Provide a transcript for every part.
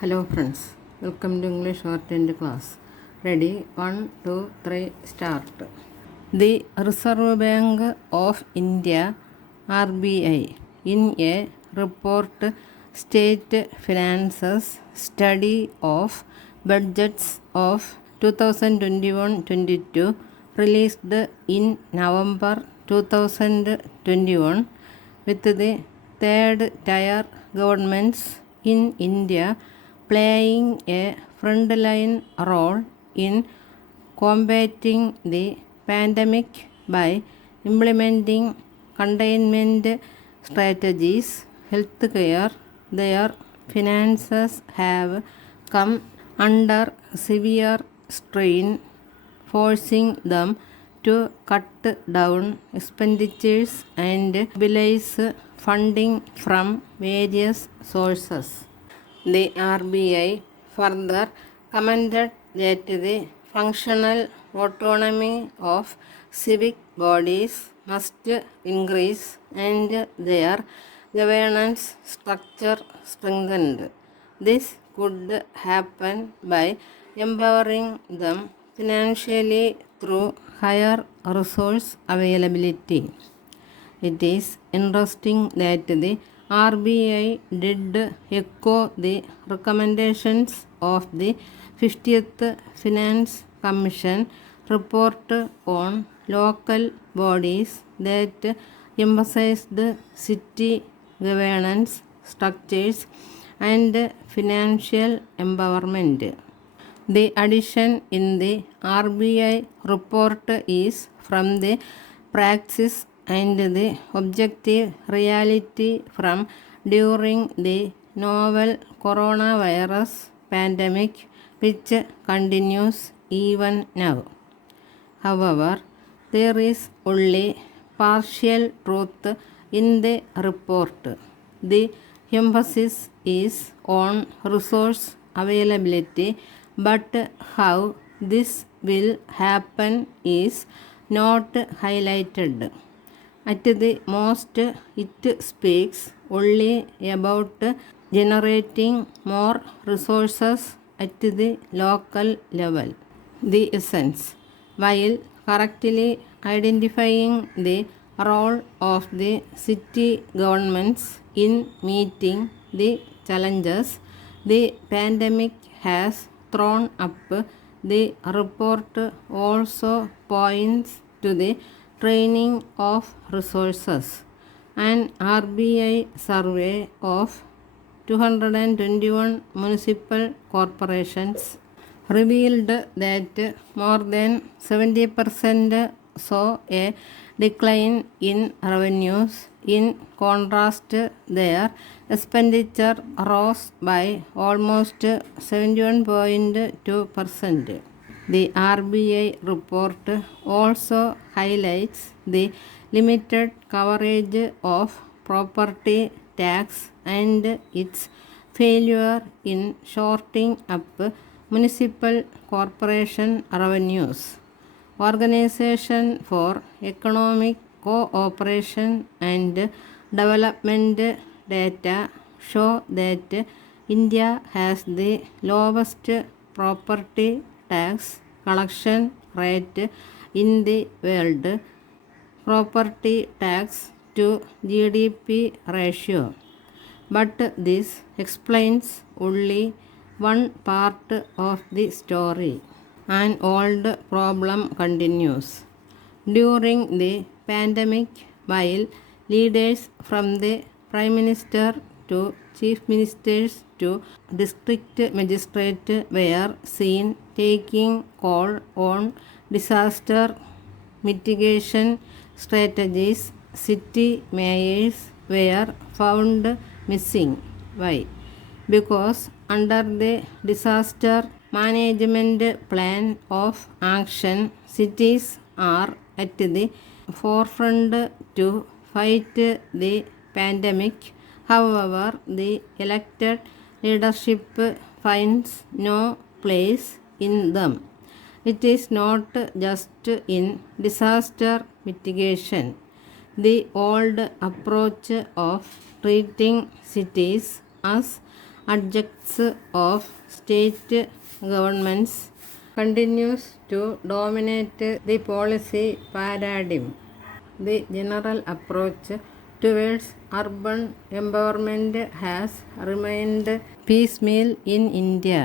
Hello friends, welcome to English Shorthand class. Ready? 1, 2, 3, start. The Reserve Bank of India (RBI) in a report State Finances Study of Budgets of 2021-22 released in November 2021 with the third tier governments in India playing a frontline role in combating the pandemic by implementing containment strategies. Healthcare, their finances have come under severe strain, forcing them to cut down expenditures and mobilize funding from various sources. The RBI further commented that the functional autonomy of civic bodies must increase and their governance structure strengthened. This could happen by empowering them financially through higher resource availability. It is interesting that the RBI did echo the recommendations of the 50th Finance Commission report on local bodies that emphasized city governance structures and financial empowerment. The addition in the RBI report is from the praxis and the objective reality from during the novel coronavirus pandemic, which continues even now. However, there is only partial truth in the report. The emphasis is on resource availability, but how this will happen is not highlighted. At the most, it speaks only about generating more resources at the local level. The essence, while correctly identifying the role of the city governments in meeting the challenges the pandemic has thrown up, the report also points to the training of resources. An RBI survey of 221 municipal corporations revealed that more than 70% saw a decline in revenues. In contrast, their expenditure rose by almost 71.2%. The RBI report also highlights the limited coverage of property tax and its failure in shoring up municipal corporation revenues. Organization for Economic Cooperation and Development data show that India has the lowest property tax collection rate in the world. Property tax to GDP ratio. But this explains only one part of the story. An old problem continues. During the pandemic, while leaders from the Prime Minister to Chief Ministers to District Magistrate were seen taking call on disaster mitigation strategies, city mayors were found missing. Why? Because under the disaster management plan of action, cities are at the forefront to fight the pandemic. However, the elected leadership finds no place in them. It is not just in disaster mitigation. The old approach of treating cities as adjuncts of state governments continues to dominate the policy paradigm. The general approach towards urban empowerment has remained piecemeal in India.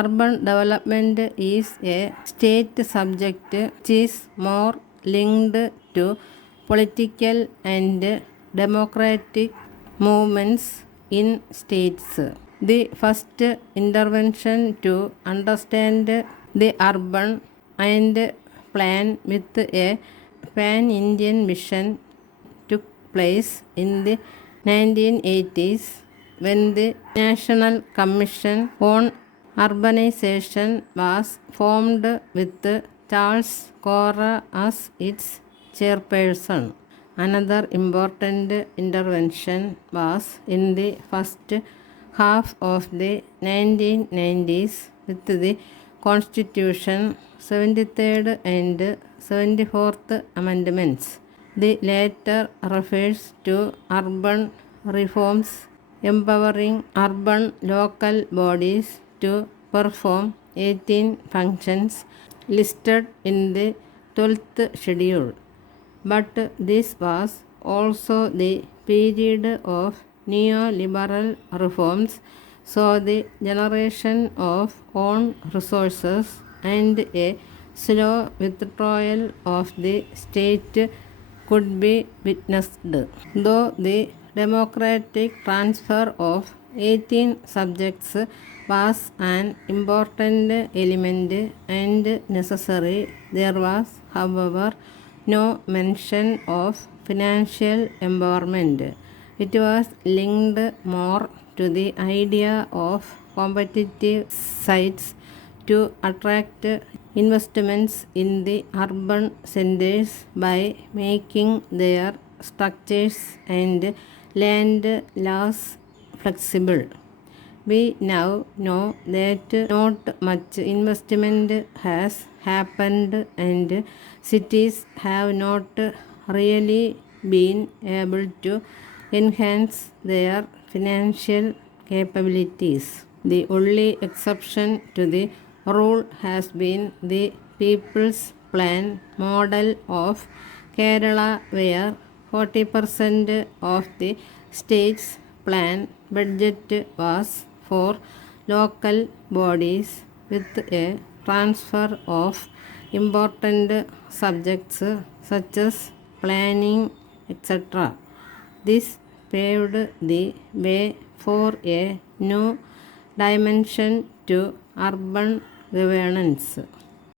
Urban development is a state subject which is more linked to political and democratic movements in states. The first intervention to understand the urban and plan with a pan-Indian vision took place in the 1980s when the National Commission on Urbanization was formed with Charles Cora as its chairperson. Another important intervention was in the first half of the 1990s with the Constitution 73rd and 74th Amendments. The latter refers to urban reforms empowering urban local bodies to perform 18 functions listed in the 12th schedule. But this was also the period of neoliberal reforms, so the generation of own resources and a slow withdrawal of the state could be witnessed. Though the democratic transfer of 18 subjects was an important element and necessary, there was, however, no mention of financial empowerment. It was linked more to the idea of competitive sites to attract investments in the urban centers by making their structures and land laws flexible. We now know that not much investment has happened and cities have not really been able to enhance their financial capabilities. The only exception to the rule has been the People's Plan model of Kerala, where 40% of the state's plan budget was for local bodies with a transfer of important subjects such as planning, etc. This paved the way for a new dimension to urban governance.